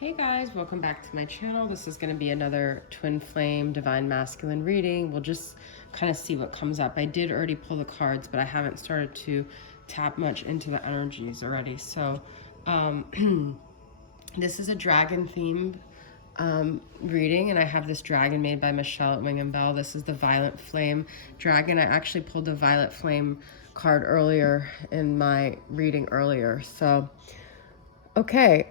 Hey guys, welcome back to my channel. This is going to be another twin flame divine masculine reading. We'll just kind of see what comes up. I did already pull the cards, but I haven't started to tap much into the energies already. So this is a dragon themed reading, and I have this dragon made by Michele at Wing and Bell. This is the Violet Flame dragon. I actually pulled the Violet Flame card earlier in my reading earlier. So okay,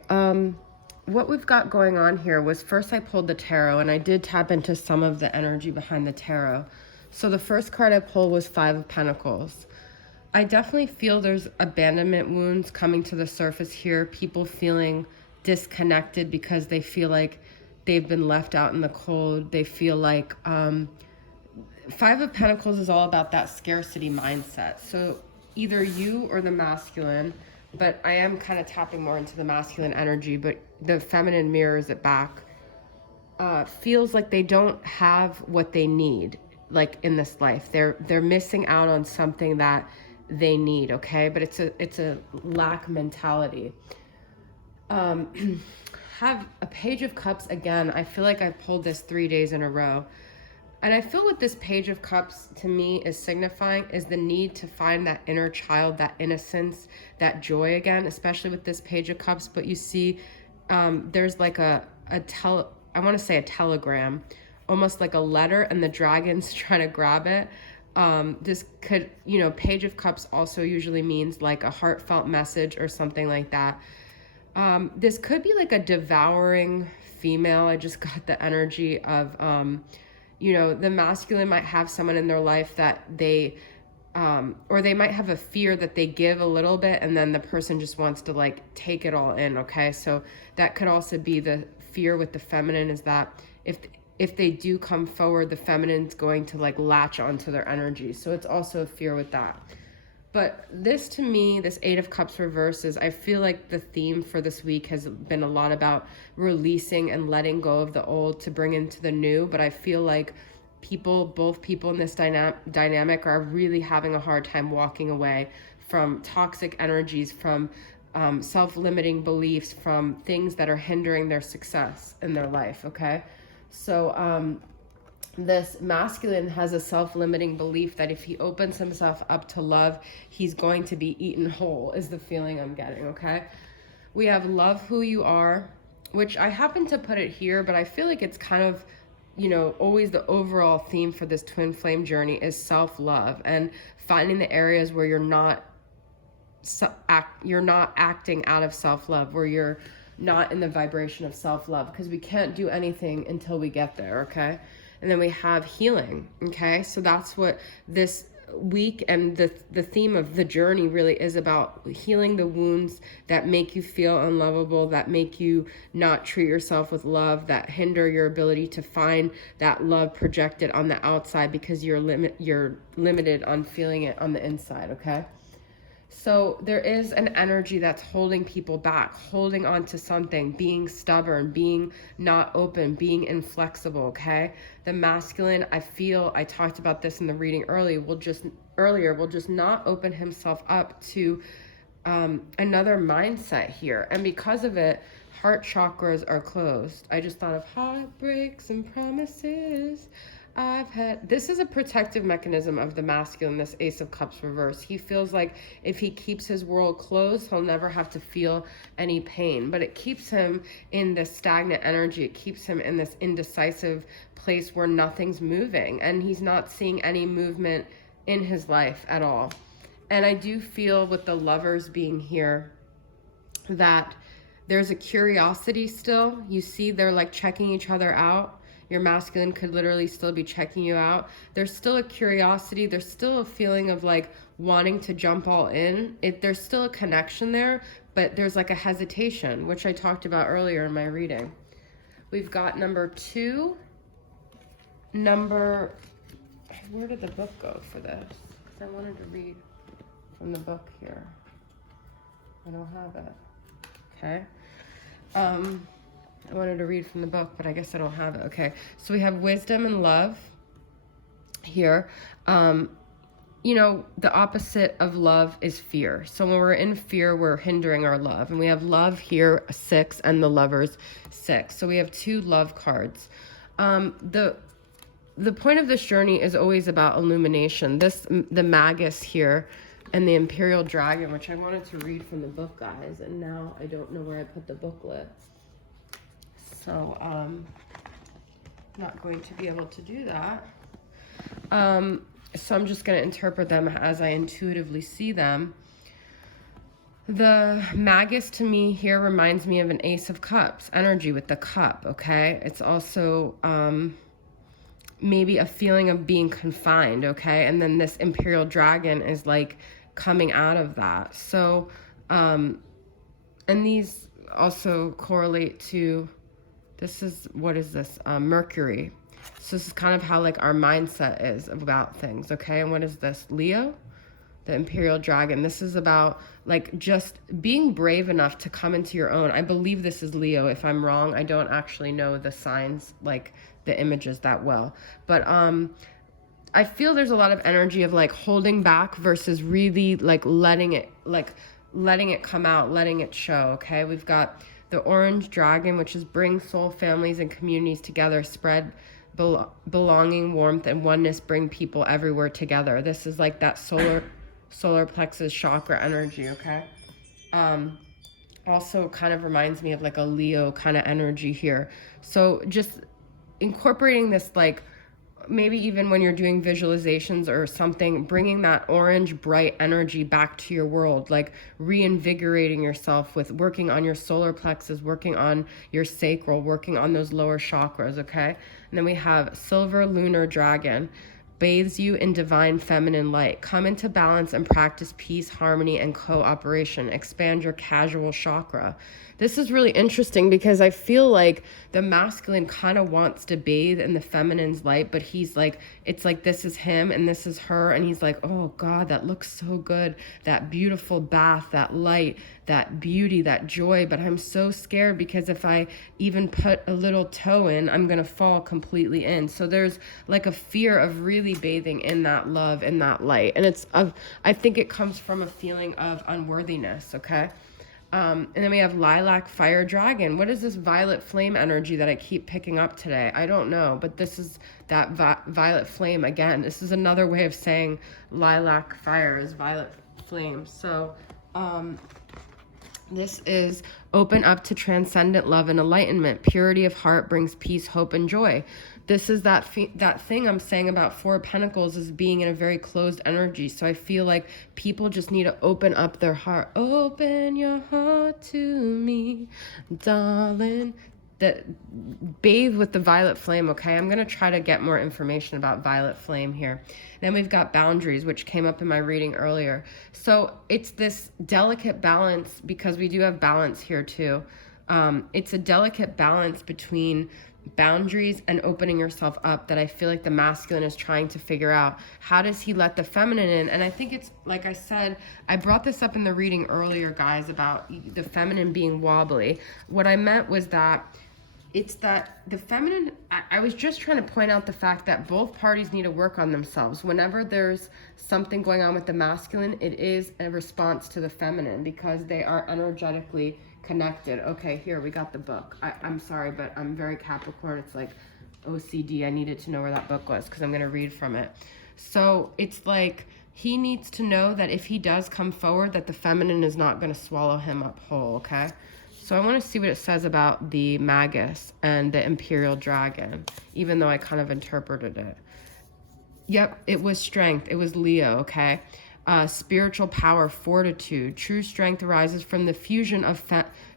what we've got going on here was, first I pulled the tarot, and I did tap into some of the energy behind the tarot. So the first card I pulled was Five of Pentacles. I definitely feel there's abandonment wounds coming to the surface here. People feeling disconnected because they feel like they've been left out in the cold. They feel like Five of Pentacles is all about that scarcity mindset. So either you or the masculine, but I am kind of tapping more into the masculine energy, but the feminine mirrors it back, feels like they don't have what they need, like in this life. They're missing out on something that they need, okay? But it's a lack mentality. Have a Page of Cups again. I feel like I pulled this 3 days in a row. And I feel what this Page of Cups to me is signifying is the need to find that inner child, that innocence, that joy again, especially with this Page of Cups. But you see, there's like I want to say a telegram, almost like a letter, and the dragon's trying to grab it. This could, Page of Cups also usually means like a heartfelt message or something like that. This could be like a devouring female. I just got the energy of, the masculine might have someone in their life that they, or they might have a fear that they give a little bit and then the person just wants to like take it all in, okay? So that could also be the fear with the feminine, is that if they do come forward, the feminine's going to like latch onto their energy. So it's also a fear with that. But this, to me, this Eight of Cups reverses, I feel like the theme for this week has been a lot about releasing and letting go of the old to bring into the new. But I feel like both people in this dynamic are really having a hard time walking away from toxic energies, from self-limiting beliefs, from things that are hindering their success in their life, okay? So, this masculine has a self-limiting belief that if he opens himself up to love, he's going to be eaten whole, is the feeling I'm getting, okay? We have love who you are, which I happen to put it here, but I feel like it's kind of, always the overall theme for this twin flame journey is self-love, and finding the areas where you're not acting out of self-love, where you're not in the vibration of self-love, because we can't do anything until we get there, okay? And then we have healing, okay? So that's what this week and the theme of the journey really is about: healing the wounds that make you feel unlovable, that make you not treat yourself with love, that hinder your ability to find that love projected on the outside because you're limited on feeling it on the inside, okay? So there is an energy that's holding people back, holding on to something, being stubborn, being not open, being inflexible, okay? The masculine, I talked about this in the reading earlier, will just not open himself up to another mindset here. And because of it, heart chakras are closed. I just thought of heartbreaks and promises I've had. This is a protective mechanism of the masculine, this Ace of Cups reverse. He feels like if he keeps his world closed, he'll never have to feel any pain. But it keeps him in this stagnant energy. It keeps him in this indecisive place where nothing's moving. And he's not seeing any movement in his life at all. And I do feel with the Lovers being here that there's a curiosity still. You see, they're like checking each other out. Your masculine could literally still be checking you out. There's still a curiosity. There's still a feeling of like wanting to jump all in. There's still a connection there, but there's like a hesitation, which I talked about earlier in my reading. We've got number 2. Where did the book go for this? Because I wanted to read from the book here. I don't have it. Okay. I wanted to read from the book, but I guess I don't have it. Okay, so we have wisdom and love here. you know, the opposite of love is fear. So when we're in fear, we're hindering our love. And we have love here, 6, and the Lovers, 6. So we have 2 love cards. The point of this journey is always about illumination. The Magus here and the Imperial Dragon, which I wanted to read from the book, guys, and now I don't know where I put the booklet. So, not going to be able to do that. So I'm just going to interpret them as I intuitively see them. The Magus to me here reminds me of an Ace of Cups energy with the cup, okay? It's also maybe a feeling of being confined, okay? And then this Imperial Dragon is like coming out of that. So, and these also correlate to, this is, what is this? Mercury. So this is kind of how like our mindset is about things, okay? And what is this? Leo? The Imperial Dragon. This is about like just being brave enough to come into your own. I believe this is Leo. If I'm wrong, I don't actually know the signs, like the images that well. But I feel there's a lot of energy of like holding back versus really like letting it come out, letting it show, okay? We've got the Orange Dragon, which is bring soul families and communities together, spread belonging, warmth, and oneness, bring people everywhere together. This is like that solar plexus chakra energy, okay? Also kind of reminds me of like a Leo kind of energy here. So just incorporating this, like maybe even when you're doing visualizations or something, bringing that orange bright energy back to your world, like reinvigorating yourself with working on your solar plexus, working on your sacral, working on those lower chakras, okay? And then we have Silver Lunar Dragon, bathes you in divine feminine light. Come into balance and practice peace, harmony, and cooperation. Expand your casual chakra. This is really interesting because I feel like the masculine kind of wants to bathe in the feminine's light, but he's like, it's like this is him and this is her, and he's like, oh God, that looks so good. That beautiful bath, that light, that beauty, that joy, but I'm so scared because if I even put a little toe in, I'm gonna fall completely in. So there's like a fear of really bathing in that love, in that light. And I think it comes from a feeling of unworthiness, okay? And then we have Lilac Fire Dragon. What is this violet flame energy that I keep picking up today? I don't know, but this is that violet flame again. This is another way of saying lilac fire is violet flame. So, this is open up to transcendent love and enlightenment. Purity of heart brings peace, hope, and joy. This is that thing I'm saying about 4 of Pentacles is being in a very closed energy. So I feel like people just need to open up their heart. Open your heart to me, darling. Bathe with the violet flame, okay? I'm going to try to get more information about violet flame here. Then we've got boundaries, which came up in my reading earlier. So it's this delicate balance, because we do have balance here too. It's a delicate balance between boundaries and opening yourself up that I feel like the masculine is trying to figure out. How does he let the feminine in? And I think it's, like I said, I brought this up in the reading earlier, guys, about the feminine being wobbly. What I meant was that it's that the feminine, I was just trying to point out the fact that both parties need to work on themselves. Whenever there's something going on with the masculine, it is a response to the feminine because they are energetically connected. Okay, here we got the book. I'm sorry, but I'm very Capricorn. It's like OCD. I needed to know where that book was because I'm going to read from it. So it's like he needs to know that if he does come forward, that the feminine is not going to swallow him up whole, okay? So I want to see what it says about the Magus and the Imperial Dragon, even though I kind of interpreted it. Yep, it was strength. It was Leo, okay? Spiritual power, fortitude. True strength arises from the fusion of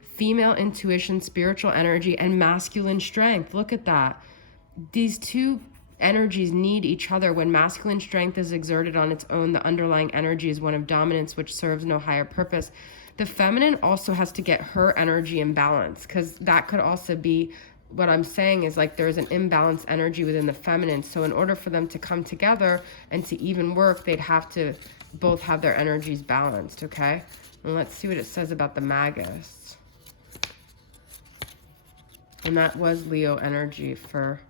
female intuition, spiritual energy, and masculine strength. Look at that. These two energies need each other. When masculine strength is exerted on its own, the underlying energy is one of dominance, which serves no higher purpose. The feminine also has to get her energy in balance, because that could also be what I'm saying is like there's an imbalanced energy within the feminine. So in order for them to come together and to even work, they'd have to both have their energies balanced, okay? And let's see what it says about the Magus. And that was Leo energy for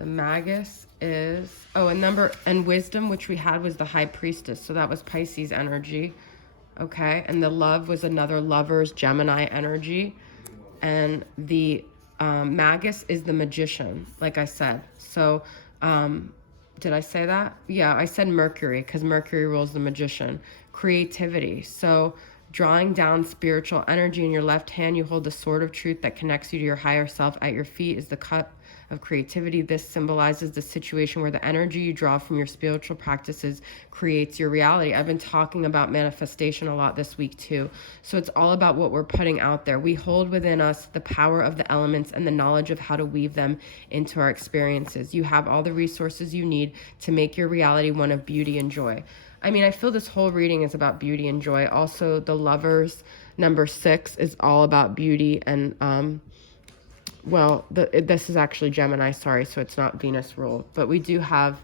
The Magus is, oh, and wisdom, which we had, was the High Priestess. So that was Pisces energy. Okay. And the Love was another Lover's Gemini energy. And the Magus is the Magician, like I said. So, did I say that? Yeah, I said Mercury, because Mercury rules the Magician. Creativity. So, drawing down spiritual energy. In your left hand, you hold the sword of truth that connects you to your higher self. At your feet is the cup of creativity. This symbolizes the situation where the energy you draw from your spiritual practices creates your reality. I've been talking about manifestation a lot this week too. So it's all about what we're putting out there. We hold within us the power of the elements and the knowledge of how to weave them into our experiences. You have all the resources you need to make your reality one of beauty and joy. I mean, I feel this whole reading is about beauty and joy. Also, the Lovers, number 6, is all about beauty and, well, this is actually Gemini, sorry, so it's not Venus rule. But we do have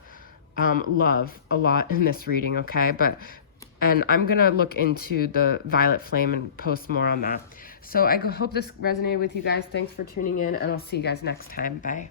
love a lot in this reading, okay? And I'm going to look into the Violet Flame and post more on that. So I hope this resonated with you guys. Thanks for tuning in, and I'll see you guys next time. Bye.